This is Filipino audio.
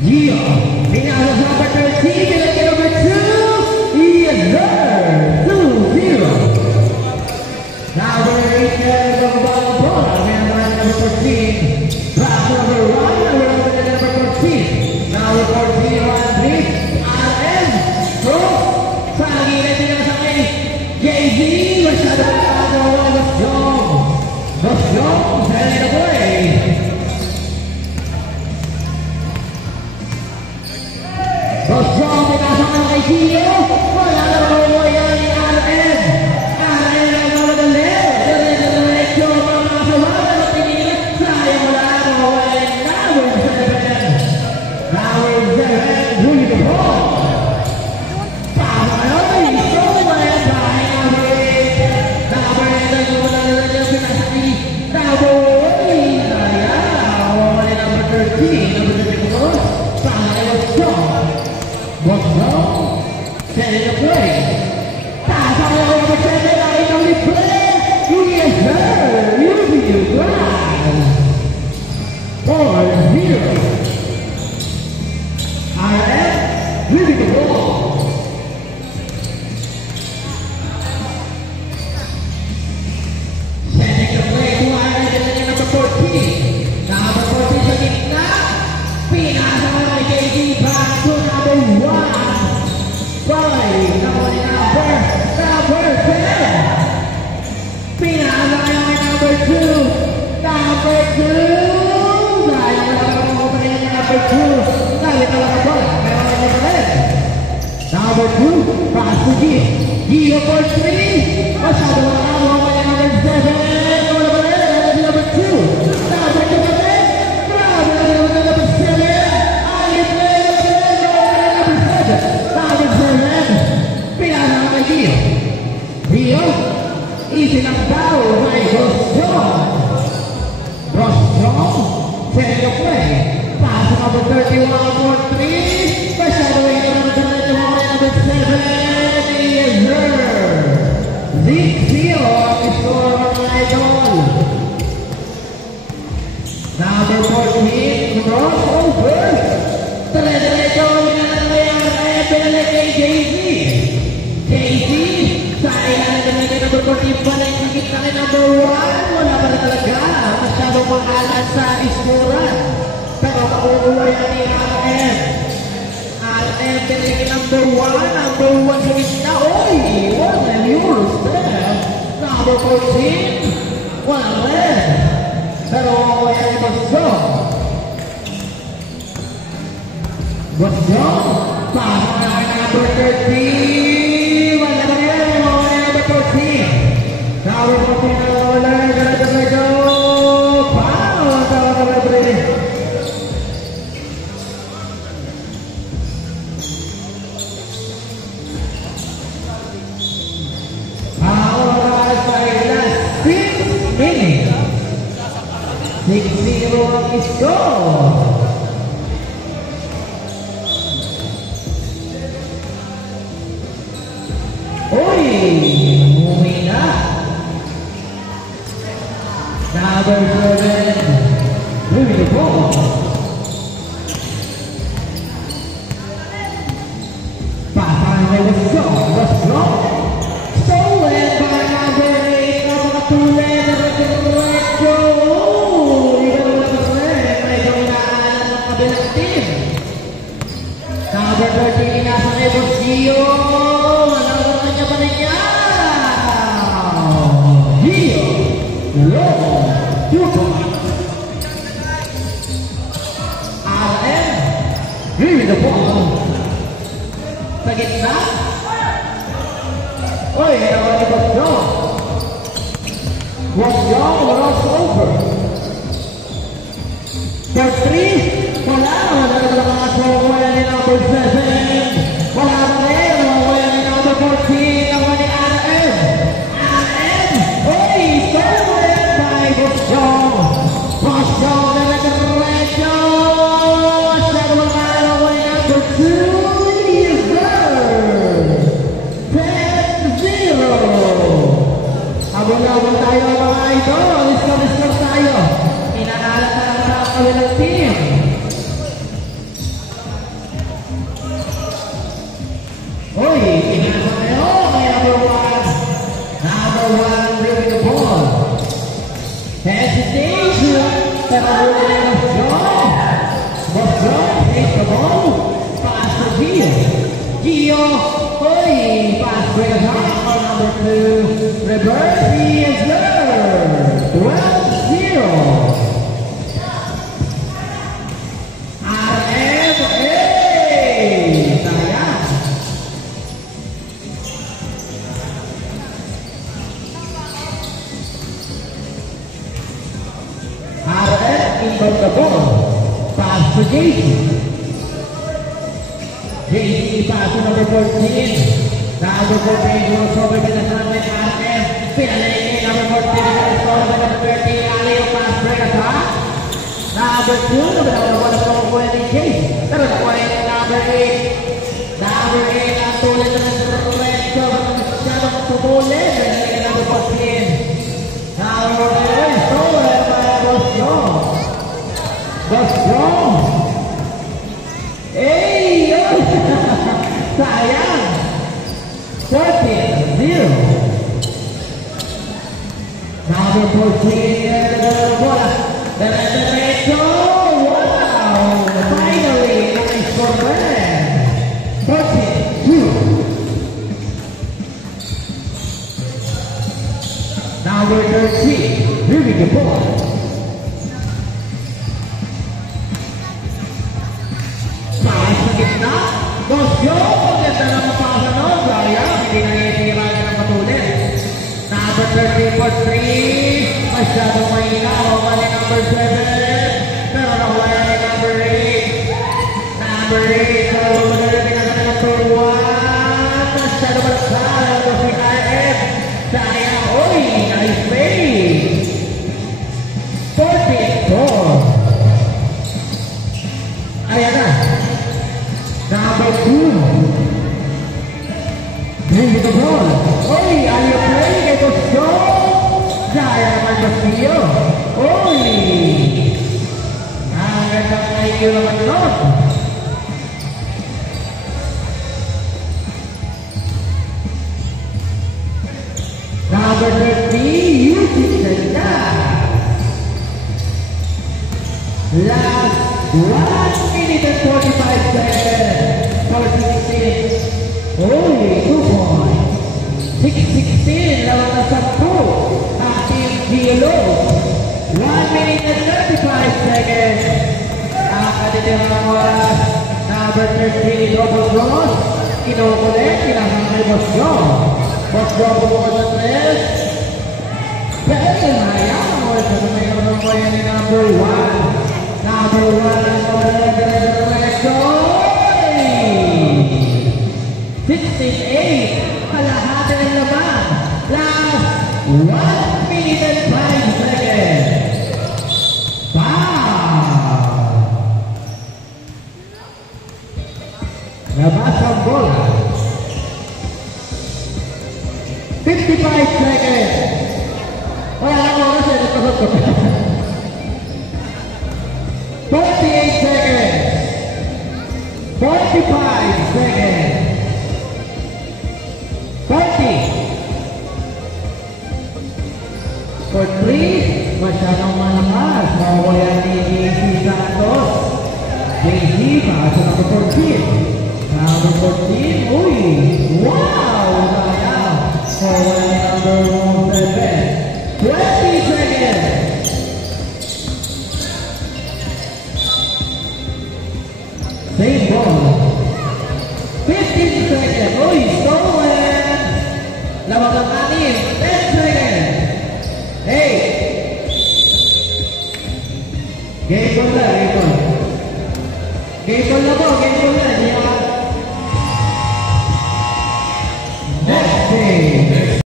Yeah, Pinalo number 13, Pinalo number 2, yes sir, 2-0. Now we're reaching the ball, number 14, back number 1, number 14. Now we're 14, 1-3, RM, cross, Sagi na sila sa akin, JZ, masyado na nagawa, Gosjong, send it away. Gosjong, pinasok kay Gio, wala na mabuhay yan ni RM. RM na mamadali, diretso mga kasawanan at tingin, sayang wala na mabuhay number 7. Number 7, Louis the ball. Pamanoy, so may tayo number 8. Number 8, wala na rin yung pinasaki. Number 8, ayaw, wala number 13, number 13, Pamanoy, Gosjong. Gosjong, setting the play. Pass on over to the line on the play. Yes, sir. Using the glass. 4-0. RM, moving the ball. Setting the play to RM and number 14. Number 14 sa gitna. Pinasa mo kay KD back to number 1. Number 10. Pinasa kayo kay number 2. Number 2. Dahil wala ko pa rin number 2. Dahil talaga ba? Pero wala ko rin. Number 2. Pass to G. Gio for 3. Masyado wala ko pa rin number 7. Wala pa rin. Number 2. Number 2 pa rin. Grabe na rin number 7. Ayun na rin number 7. Number 7. Pinasa ka kay Gio. Gio. Easy lang daw kay Gosjong. Gosjong. Setting the play. Pass number 31 for 3. Masyado yung number 7. Yes sir. Zeke ang score mga idol. Number 14. Crossover. Tele-diretso yung nangyayari kaya pinalik kay JZ. JZ. Sayang na number 14 pa na ikikit na kay number 1. Wala pa na talaga. Masyadong makalan sa iskuran. Pero makukuha yan ni RM. RM pinalik number 1. Number 1 sa gitna. Oy! What a news there. Number 14. Wala rin. Pero makukuha yan ni Gosjong. Gosjong. Pasok na kay number 13. Wala pa rin. Number 14 na wala diretso. Wow! Tawa ka ba rin? Oras ay last 6 minutes. 6-0 ang score. Uy! Umuwi na. Number 7. Moving the ball. Pasan kay Gosjong. Gosjong. Stolen by number 8. Napakatuloy na diretso. Iba naman ang rin. Medyo inaanan ng kabilang team. Number 13. Nasa kay Gio. RM, moving the ball. Sa gitna. Oy, naman ni Gosjong. Gosjong, crossover. For 3, wala na nakakakuha ni number 7. Wala pa rin, wala ni number 14, naman ni RM. RM, oy, stolen by Gosjong. Gosjong na nagdiretso. Masyado makalaw ko ni number 2. Yes sir. 10-0. Habol-habol tayo mga idol. Score tayo. Inaalat na lang sa kabilang team. Takes the ball. Pass to Gio. Gio. Oi. Pass break up for number 2. Reverse. He is there. 12-0. RFA. Sayang. RF inbound the ball. Pass to JC. JC pass to number 14. Number 14 goes over to the front line. RF. Pinalay number 14. Over to number 30. Aliyo pass break attack. Number 2. Number 1 for Wendy Chase. Pero nakuha yung number 8. Number 8 ang tuloy na sa Lorenzo. Masyadong tutuloy. Pinalay number 14. Number 8. Stolen by Bosco. Bosco. Hey! Sayang. 14-0. Number 14. Bola. Diretso. Wow! Finally, nice for them. 14-2. Number 13. Moving the ball. Pass sa gitna. Bosco. Maganda na mapasa nun. Sayang. Hindi na itiragan ng patuloy. Number 13 for 3. Masyadong mahina. Mawala number 7. Pero nawala ni number 8. Number 8. So, maganda na number 1. Masyadong malasala. Ito si RF. Sayang. Uy! Nice play. 14-4. Ayan na. Number 2. Bring the ball. Uy! Are you playing? Ito go. Sayang naman Castillo. Uy! Ang gandang IQ naman nun. Number 30, Yusuf Senda. Last 1 minute and 45 seconds. For 16. Uy, 2 points. 6-16. Lawan na 10. Ang team Gilo. 1 minute and 35 seconds. Ang katitirang oras. Number 13, double cross. Kinukulit. Kinahangay Bosco. Bosco bumukod sa 3. Pero hayaan mo. Ito na may kapapayan ni number 1. Number 1 ang Diretso. 16-8. Kalahati ng laban. Last 1 minute and 5 seconds. Foul. Labas ang bola. 55 seconds. Wala lang oras eh. Nagkasot ko. 48 seconds. 45 seconds. 40. For 3, masyadong malakas. Mawala ni JC Santos. JC para sa number 14. Number 14, uy! Wow! Sayang! Mawala ni number 7. 20 seconds. Same ball. 15 seconds. Uy! Stolen! Lawag ang 6. 10 seconds. Hey! Game ball na, game ball. Game ball na po, game ball na.